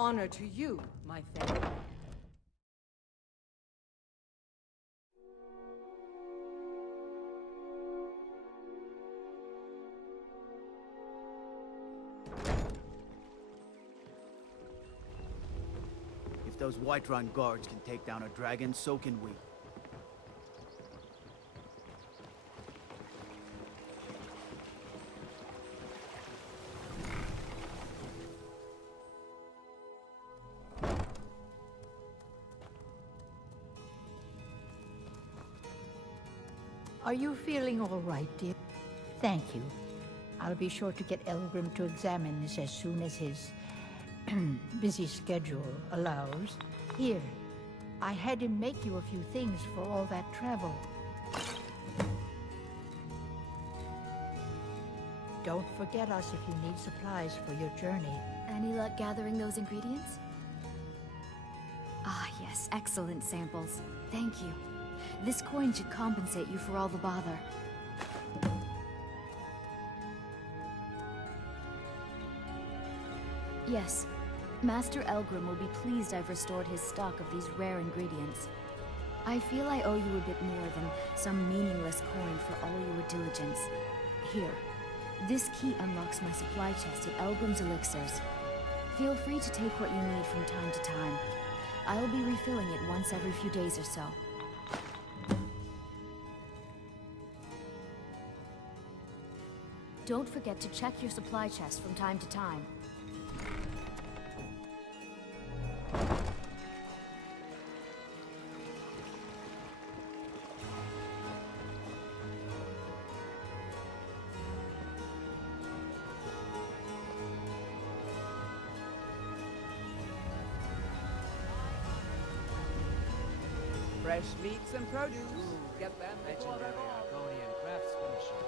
Honor to you, my friend. If those Whiterun guards can take down a dragon, so can we. Are you feeling all right, dear? Thank you. I'll be sure to get Elgrim to examine this as soon as his busy schedule allows. Here, I had him make you a few things for all that travel. Don't forget us if you need supplies for your journey. Any luck gathering those ingredients? Ah, yes, excellent samples. Thank you. This coin should compensate you for all the bother. Yes, Master Elgrim will be pleased I've restored his stock of these rare ingredients. I feel I owe you a bit more than some meaningless coin for all your diligence. Here, this key unlocks my supply chest at Elgrim's Elixirs. Feel free to take what you need from time to time. I'll be refilling it once every few days or so. Don't forget to check your supply chest from time to time. Fresh meats and produce. Get them before they're gone. Argonian craftsmanship.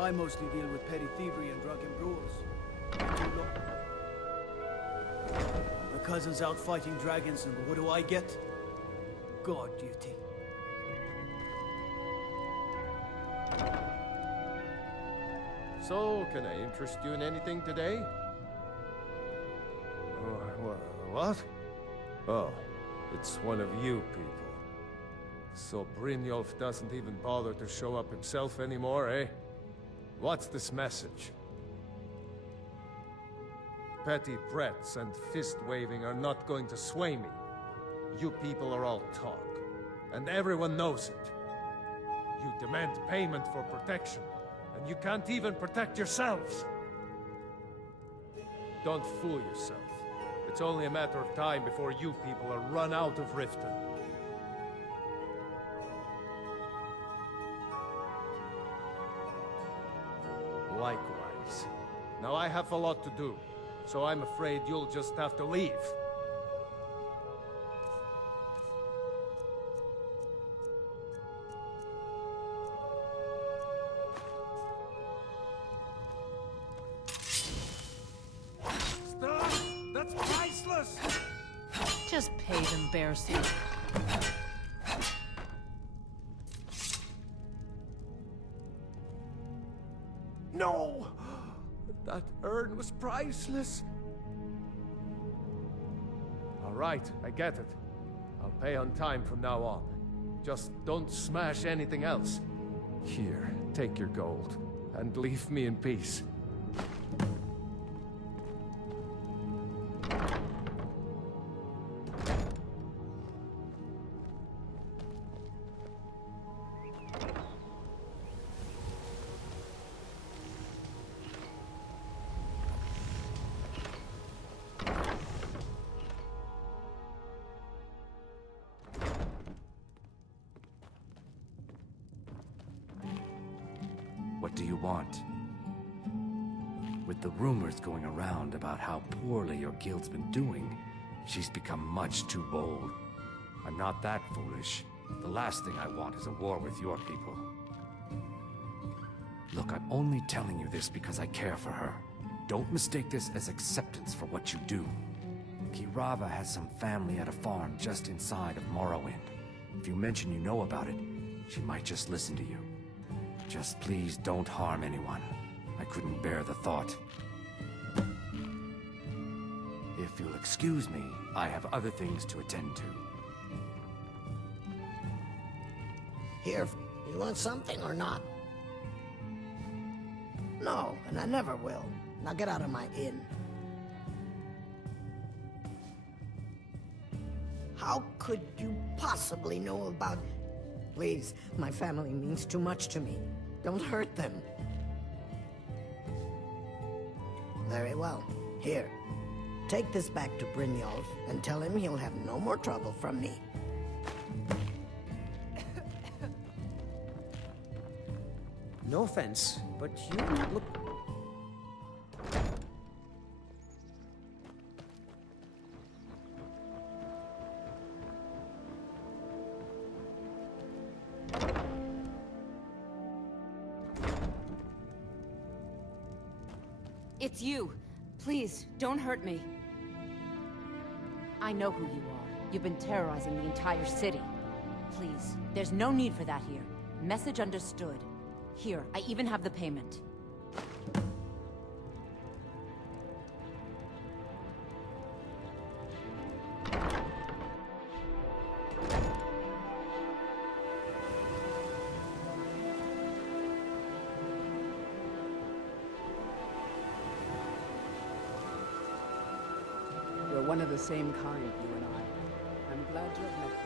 I mostly deal with petty thievery and drunken brawls. Too long. My cousin's out fighting dragons, and what do I get? God duty. So, can I interest you in anything today? What? Oh, it's one of you people. So Brynjolf doesn't even bother to show up himself anymore, eh? What's this message? Petty threats and fist-waving are not going to sway me. You people are all talk, and everyone knows it. You demand payment for protection, and you can't even protect yourselves. Don't fool yourself. It's only a matter of time before you people are run out of Riften. Likewise. Now I have a lot to do, so I'm afraid you'll just have to leave. Stop! That's priceless! Just pay them, Bearsuit. No! That urn was priceless. All right, I get it. I'll pay on time from now on. Just don't smash anything else. Here, take your gold, and leave me in peace. What do you want? With the rumors going around about how poorly your guild's been doing, she's become much too bold. I'm not that foolish. The last thing I want is a war with your people. Look, I'm only telling you this because I care for her. Don't mistake this as acceptance for what you do. Kirava has some family at a farm just inside of Morrowind. If you mention you know about it, she might just listen to you. Just please don't harm anyone. I couldn't bear the thought. If you'll excuse me, I have other things to attend to. Here, you want something or not? No, and I never will. Now get out of my inn. How could you possibly know about... Please, my family means too much to me. Don't hurt them. Very well. Here. Take this back to Brynjolf and tell him he'll have no more trouble from me. No offense, but you look... It's you. Please, don't hurt me. I know who you are. You've been terrorizing the entire city. Please, there's no need for that here. Message understood. Here, I even have the payment. We're one of the same kind, you and I. I'm glad you have met me.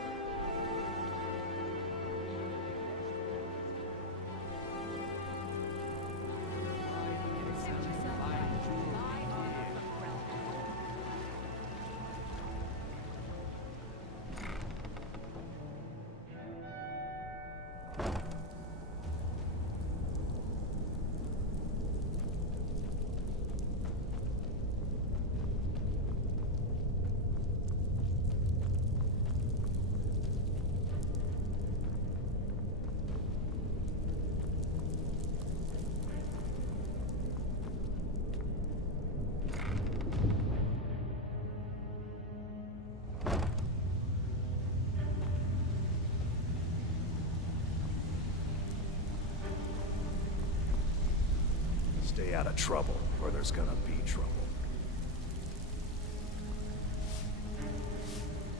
Stay out of trouble, or there's gonna be trouble.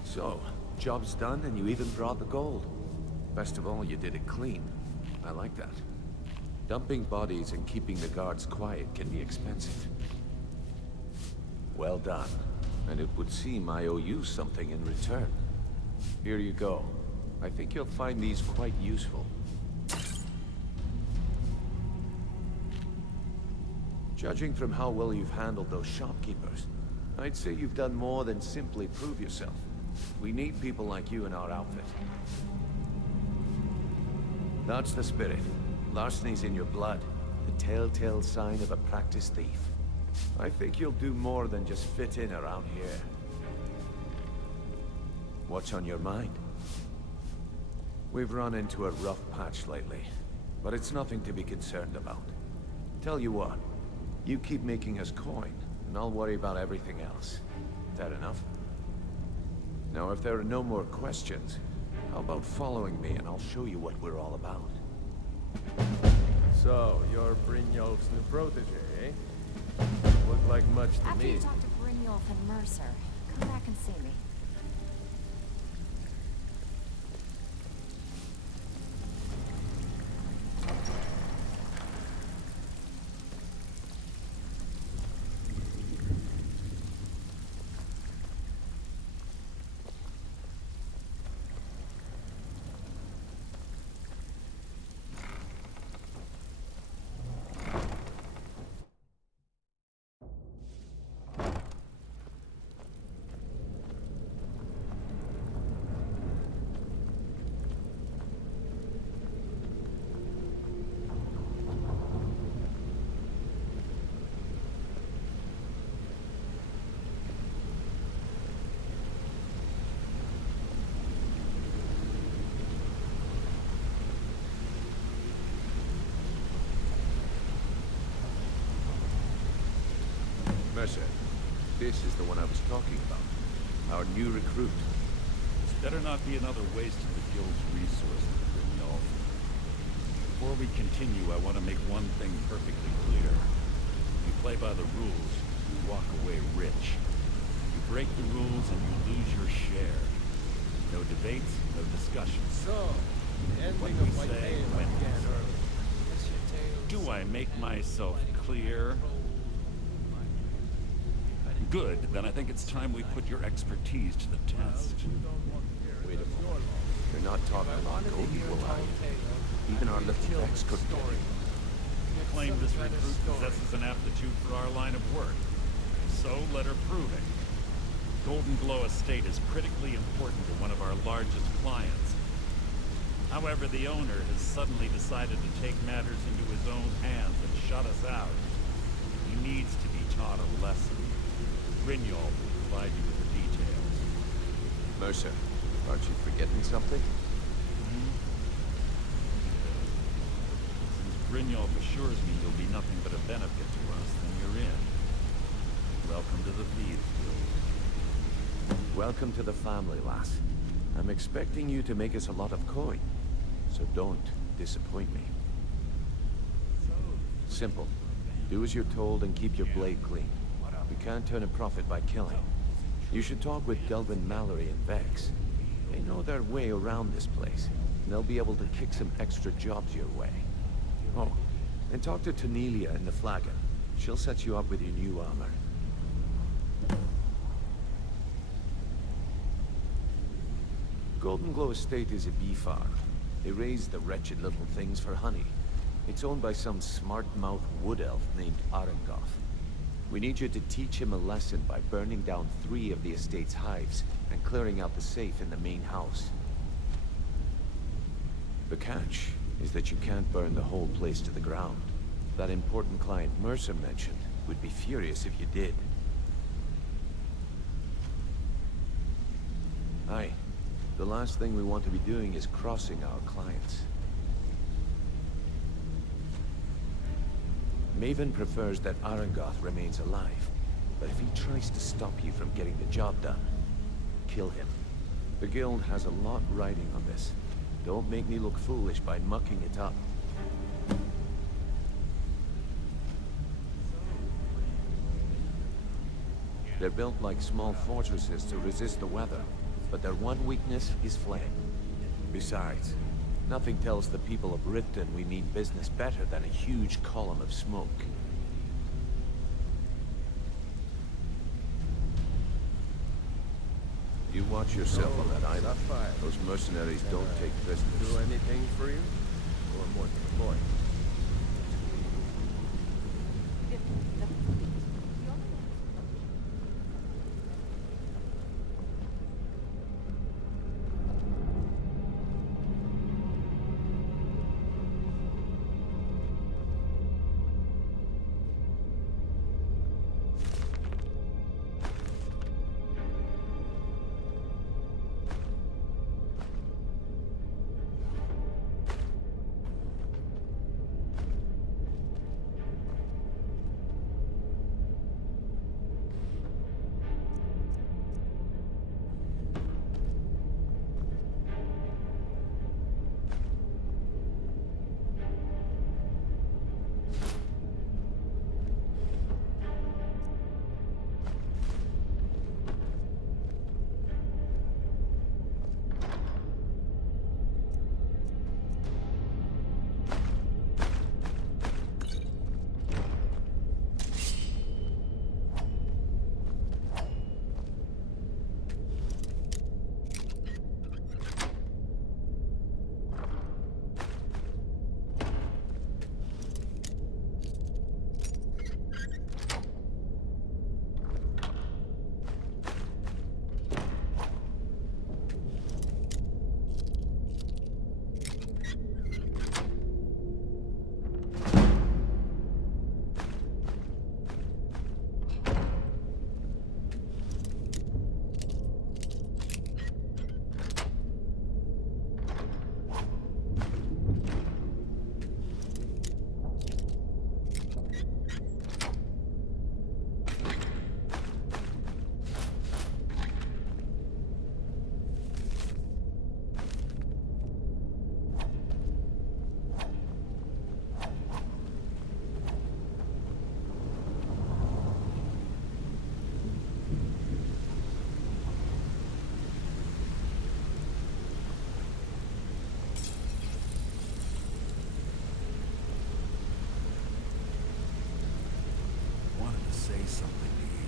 So, job's done and you even brought the gold. Best of all, you did it clean. I like that. Dumping bodies and keeping the guards quiet can be expensive. Well done. And it would seem I owe you something in return. Here you go. I think you'll find these quite useful. Judging from how well you've handled those shopkeepers, I'd say you've done more than simply prove yourself. We need people like you in our outfit. That's the spirit. Larceny's in your blood. The telltale sign of a practiced thief. I think you'll do more than just fit in around here. What's on your mind? We've run into a rough patch lately, but it's nothing to be concerned about. Tell you what, you keep making us coin, and I'll worry about everything else. That enough? Now, if there are no more questions, how about following me and I'll show you what we're all about? So, you're Brynjolf's new protege, eh? Look like much to After me. you talk to Brynjolf and Mercer, come back and see me. Mercer, this is the one I was talking about. our new recruit. This better not be another waste of the guild's resources, Grignol. Before we continue, I want to make one thing perfectly clear. If you play by the rules, you walk away rich. You break the rules and you lose your share. No debates, no discussions. So, the What ending we of my say game wins. began early. Do I make myself clear? Good, then I think it's time we put your expertise to the test. Wait a moment. You're not talking about Golden Glow, are you? Even our little Vex couldn't get it. Claim this recruit possesses an aptitude for our line of work. So let her prove it. Golden Glow Estate is critically important to one of our largest clients. However, the owner has suddenly decided to take matters into his own hands and shut us out. He needs to be taught a lesson. Grignol will provide you with the details. Mercer, aren't you forgetting something? Since Grignol assures me you'll be nothing but a benefit to us, then you're in. Welcome to the Thieves Guild. Welcome to the family, lass. I'm expecting you to make us a lot of coin, so don't disappoint me. Simple. Do as you're told and keep your blade clean. We can't turn a profit by killing. You should talk with Delvin Mallory and Vex. They know their way around this place, and they'll be able to kick some extra jobs your way. Oh, and talk to Tanelia in the Flagon. She'll set you up with your new armor. Golden Glow Estate is a bee farm. They raise the wretched little things for honey. It's owned by some smart-mouthed wood elf named Arangoth. We need you to teach him a lesson by burning down 3 of the estate's hives and clearing out the safe in the main house. The catch is that you can't burn the whole place to the ground. That important client Mercer mentioned would be furious if you did. Aye. The last thing we want to be doing is crossing our clients. Maven prefers that Arangoth remains alive, but if he tries to stop you from getting the job done, kill him. The guild has a lot riding on this. Don't make me look foolish by mucking it up. They're built like small fortresses to resist the weather, but their one weakness is flame. Besides, nothing tells the people of Riften we mean business better than a huge column of smoke. You watch yourself on that island. Those mercenaries don't take prisoners. Do anything for you? Or more to the point? something to eat.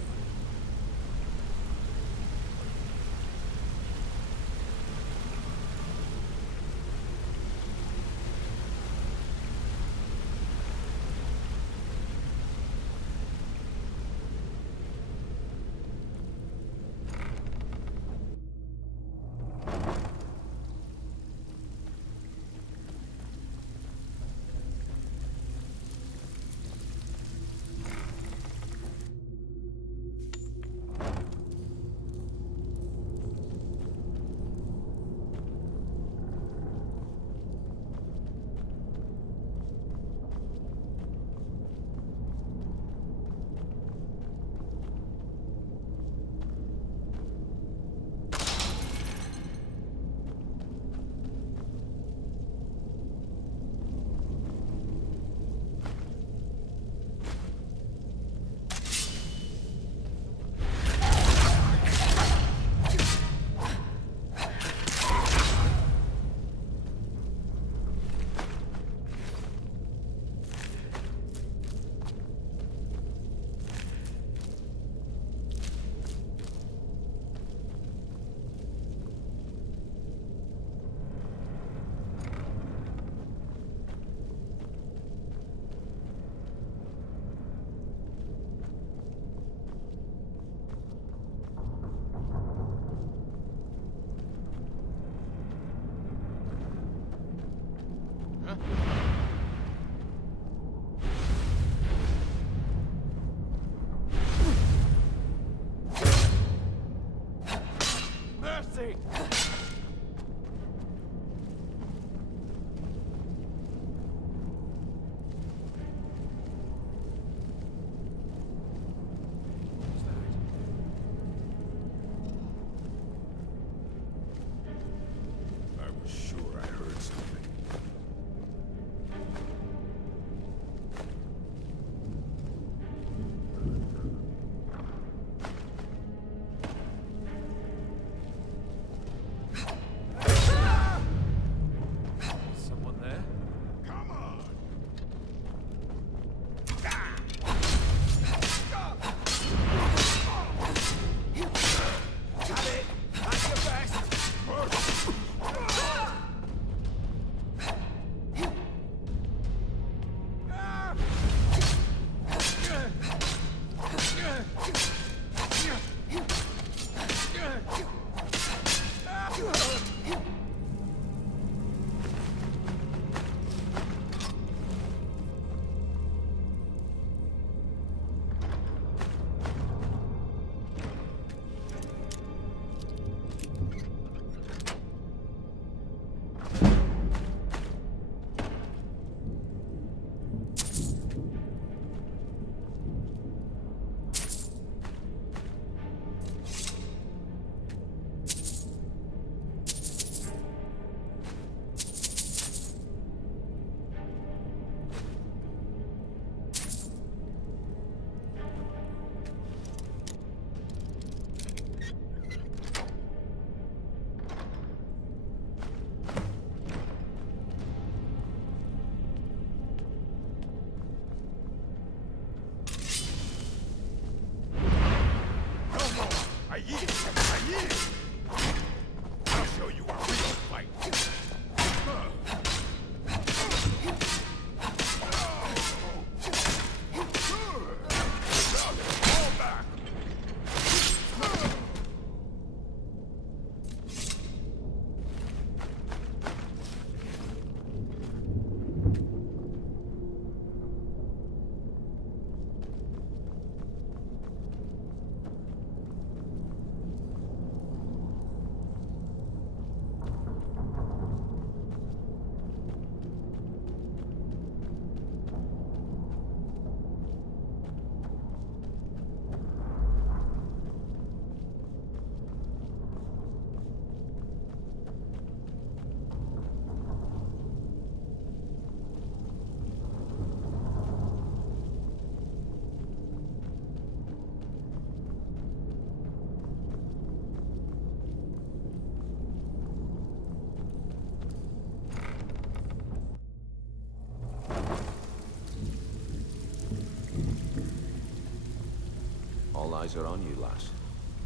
All eyes are on you, lass.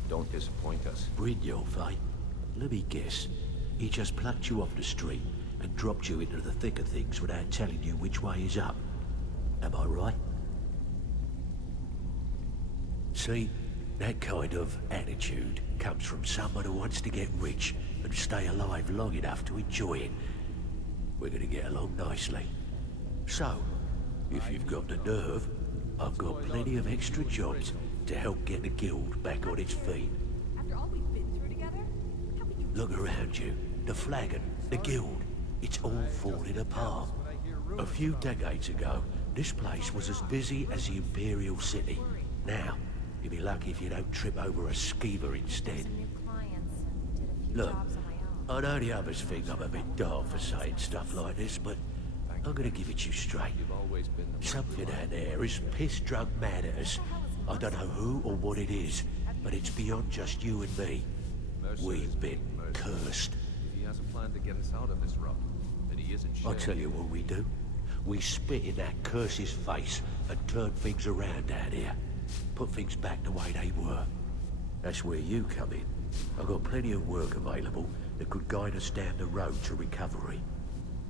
Don't disappoint us. Brynjolf, eh? Let me guess. He just plucked you off the street and dropped you into the thick of things without telling you which way is up. Am I right? See, that kind of attitude comes from someone who wants to get rich and stay alive long enough to enjoy it. We're gonna get along nicely. So, if you've got the nerve, I've got plenty of extra jobs to help get the guild back on its feet. After all we've been through together, how can you... Look around you. The flagon, the guild, it's all falling apart. A few decades ago, this place was as busy as the Imperial City. Now, you'll be lucky if you don't trip over a skeever instead. Look, I know the others think I'm a bit daft for saying stuff like this, but I'm gonna give it you straight. Something out there is piss-drunk mad at us. I don't know who or what it is, but it's beyond just you and me. We've been cursed. He has a plan to get us out of this rut, and he isn't sure. I'll tell you what we do. We spit in that curse's face and turn things around down here. Put things back the way they were. That's where you come in. I've got plenty of work available that could guide us down the road to recovery.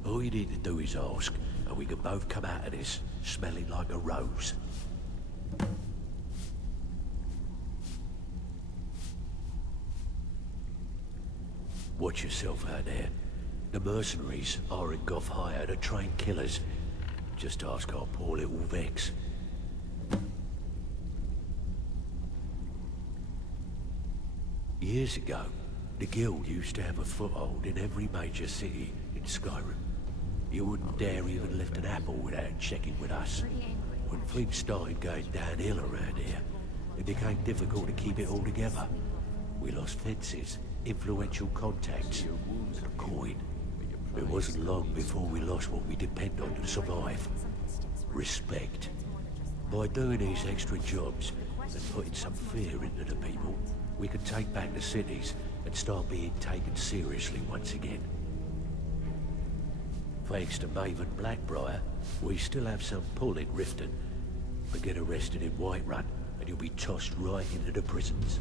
All you need to do is ask, and we can both come out of this smelling like a rose. Watch yourself out there. The mercenaries are in Goth hire to train killers. Just ask our poor little Vex. Years ago, the guild used to have a foothold in every major city in Skyrim. You wouldn't dare even lift an apple without checking with us. When things started going downhill around here, it became difficult to keep it all together. We lost fences, influential contacts, and a coin. It wasn't long before we lost what we depend on to survive. Respect. By doing these extra jobs and putting some fear into the people, we can take back the cities and start being taken seriously once again. Thanks to Maven Blackbriar, we still have some pull in Riften. But get arrested in Whiterun and you'll be tossed right into the prisons.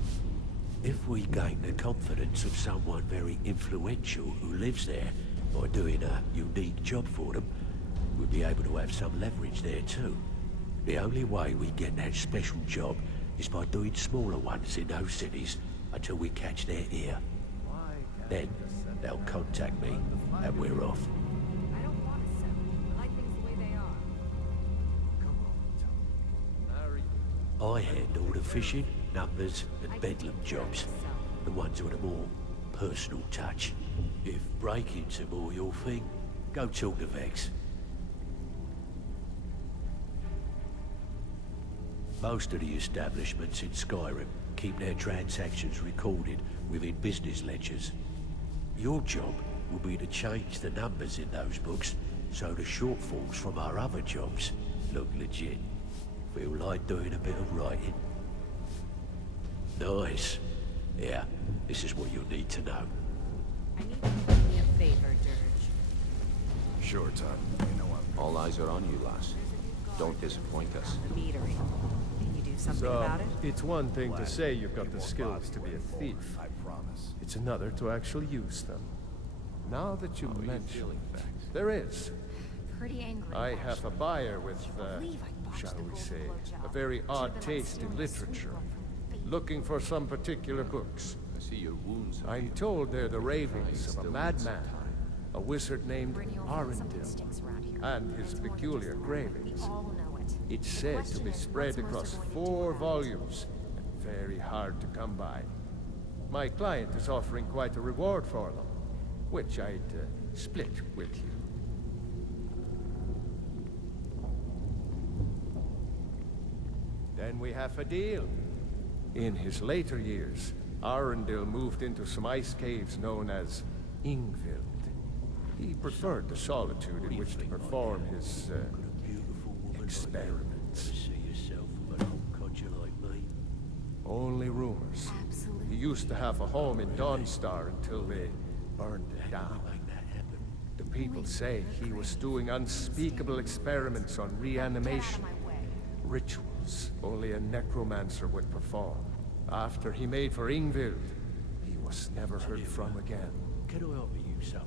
If we gain the confidence of someone very influential who lives there by doing a unique job for them, we'll be able to have some leverage there too. The only way we get that special job is by doing smaller ones in those cities until we catch their ear. Then they'll contact me and we're off. I don't want to settle. I like things the way they are. I handle the fishing, numbers, and bedlam jobs. The ones with a more personal touch. If breaking's a more your thing, go talk to Vex. Most of the establishments in Skyrim keep their transactions recorded within business ledgers. Your job will be to change the numbers in those books so the shortfalls from our other jobs look legit. Feel like doing a bit of writing? Nice. Yeah, this is what you'll need to know. I need you to do me a favor, Dirge. Sure, Todd. You know I'm... All eyes are on you, lass. Don't disappoint us. The meadery. Can you do something So, about it? it's one thing to say you've got the skills to be a thief. I promise. It's another to actually use them. Now that you mention it, there is. Pretty angry. I have a buyer with, shall we say, a very odd taste in literature, looking for some particular books. I see your wounds. I'm told they're the ravings of a madman, a wizard named Arundel, and his peculiar cravings. It's said to be spread across 4 volumes, and very hard to come by. My client is offering quite a reward for them, which I'd split with you. Then we have a deal. In his later years, Arundel moved into some ice caves known as Ingvild. He preferred the solitude in which to perform his experiments. Only rumors. He used to have a home in Dawnstar until they burned it down. The people say he was doing unspeakable experiments on reanimation, rituals. Only a necromancer would perform. After he made for Ingvild, he was never heard from again. Can I offer you some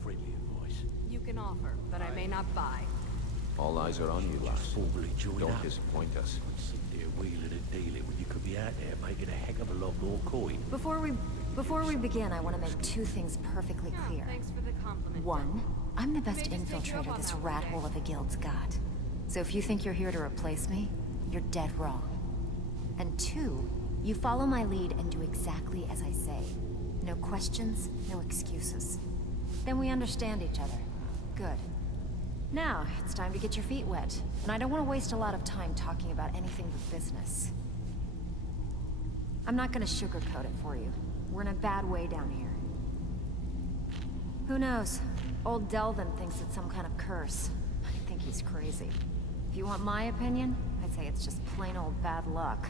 friendly advice? You can offer, but I may not buy. All eyes are on you, lass. Formally join Don't up. disappoint us. Sit there wheeling and dealing when you could be out there making a heck of a lot more coin. Before we begin, I want to make two things perfectly clear. Thanks for the compliment. One, I'm the best May just take you up infiltrator on this that one rat day. hole of a guild's got. So if you think you're here to replace me, you're dead wrong. And two, you follow my lead and do exactly as I say. No questions, no excuses. Then we understand each other. Good. Now, it's time to get your feet wet. And I don't want to waste a lot of time talking about anything but business. I'm not gonna sugarcoat it for you. We're in a bad way down here. Who knows? Old Delvin thinks it's some kind of curse. I think he's crazy. If you want my opinion, I'd say it's just plain old bad luck.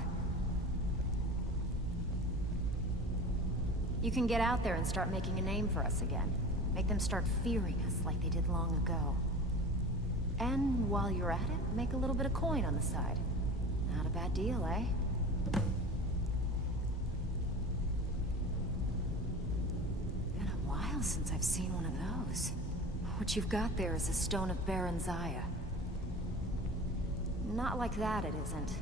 You can get out there and start making a name for us again. Make them start fearing us like they did long ago. And while you're at it, make a little bit of coin on the side. Not a bad deal, eh? Been a while since I've seen one of those. What you've got there is a stone of Baron Zaya. Not like that, it isn't.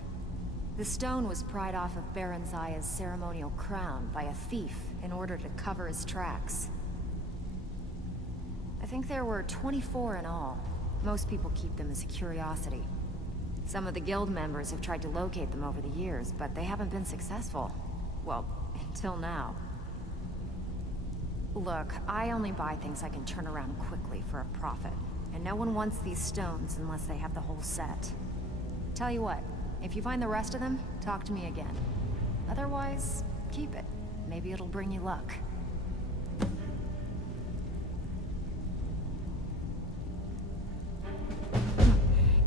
The stone was pried off of Baron Zaya's ceremonial crown by a thief in order to cover his tracks. I think there were 24 in all. Most people keep them as a curiosity. Some of the guild members have tried to locate them over the years, but they haven't been successful. Well, until now. Look, I only buy things I can turn around quickly for a profit. And no one wants these stones unless they have the whole set. Tell you what, if you find the rest of them, talk to me again. Otherwise, keep it. Maybe it'll bring you luck.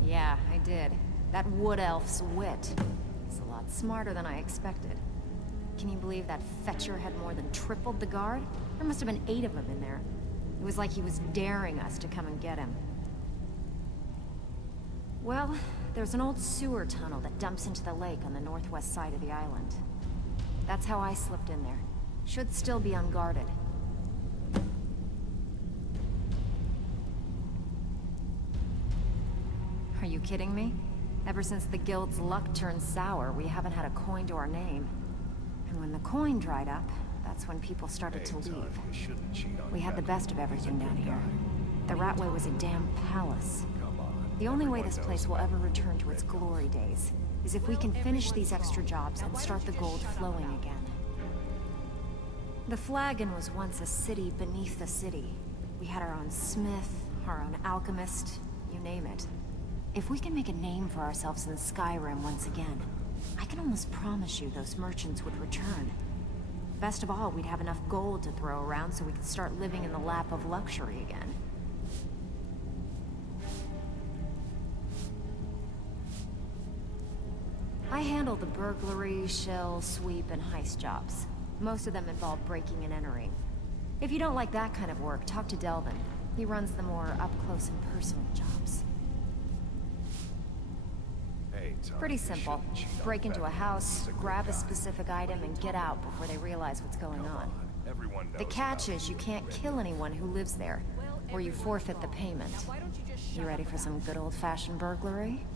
Yeah, I did. That wood elf's wit. He's a lot smarter than I expected. Can you believe that fetcher had more than tripled the guard? There must have been 8 of them in there. It was like he was daring us to come and get him. Well, there's an old sewer tunnel that dumps into the lake on the northwest side of the island. That's how I slipped in there. Should still be unguarded. Are you kidding me? Ever since the guild's luck turned sour, we haven't had a coin to our name. And when the coin dried up, that's when people started to leave. We had the best of everything down here. The Ratway was a damn palace. The only way this place will ever return to its glory days is if we can finish these extra jobs and start the gold flowing again. The Flagon was once a city beneath the city. We had our own smith, our own alchemist, you name it. If we can make a name for ourselves in Skyrim once again, I can almost promise you those merchants would return. Best of all, we'd have enough gold to throw around so we could start living in the lap of luxury again. I handle the burglary, shell, sweep, and heist jobs. Most of them involve breaking and entering. If you don't like that kind of work, talk to Delvin. He runs the more up-close and personal jobs. Pretty simple. Break into a house, grab a specific item, and get out before they realize what's going on. The catch is you can't kill anyone who lives there, or you forfeit the payment. You ready for some good old-fashioned burglary?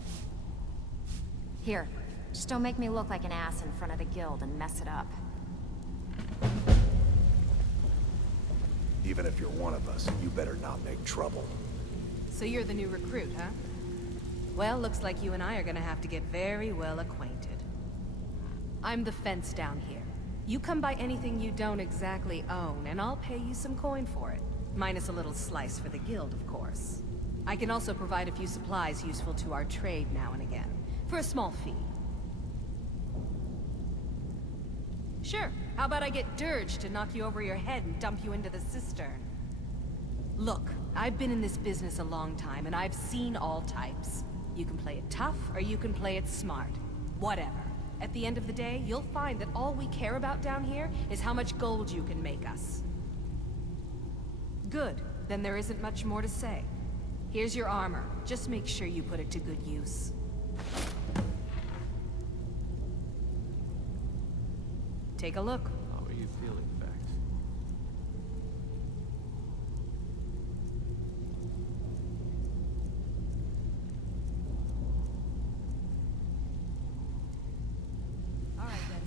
Here, just don't make me look like an ass in front of the guild and mess it up. Even if you're one of us, you better not make trouble. So you're the new recruit, huh? Well, looks like you and I are gonna have to get very well acquainted. I'm the fence down here. You come by anything you don't exactly own, and I'll pay you some coin for it. Minus a little slice for the guild, of course. I can also provide a few supplies useful to our trade now and again, for a small fee. Sure, how about I get Dirge to knock you over your head and dump you into the cistern? Look, I've been in this business a long time, and I've seen all types. You can play it tough, or you can play it smart. Whatever. At the end of the day, you'll find that all we care about down here is how much gold you can make us. Good. Then there isn't much more to say. Here's your armor. Just make sure you put it to good use. Take a look. How are you feeling, Vex?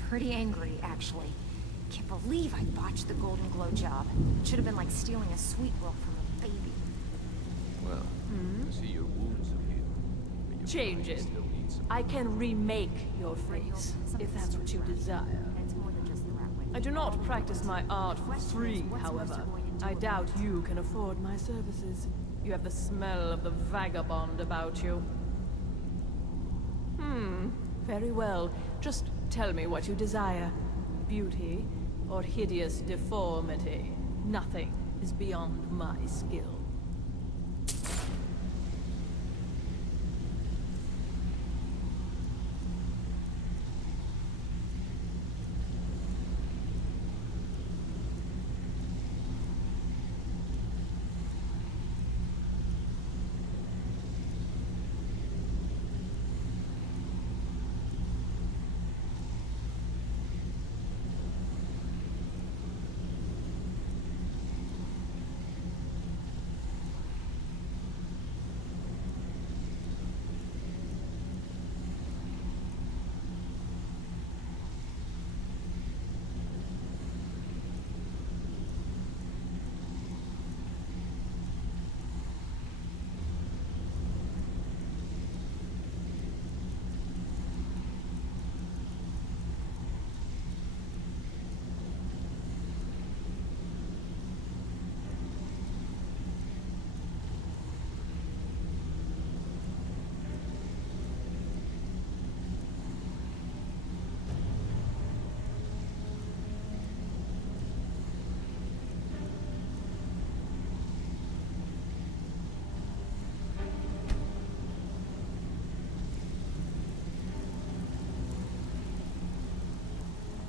Pretty angry, actually. Can't believe I botched the Golden Glow job. It should have been like stealing a sweet roll from a baby. Well, I see your wounds have healed. but your Change mind it. still needs some- I can remake your face, if that's what you desire. It's more than just the rat wing. I do not practice my art for free, however. I doubt you can afford my services. You have the smell of the vagabond about you. Very well. Just tell me what you desire. Beauty or hideous deformity. Nothing is beyond my skill.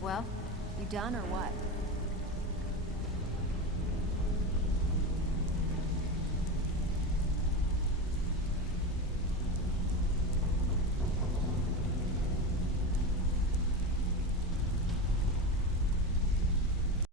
Well, you done or what?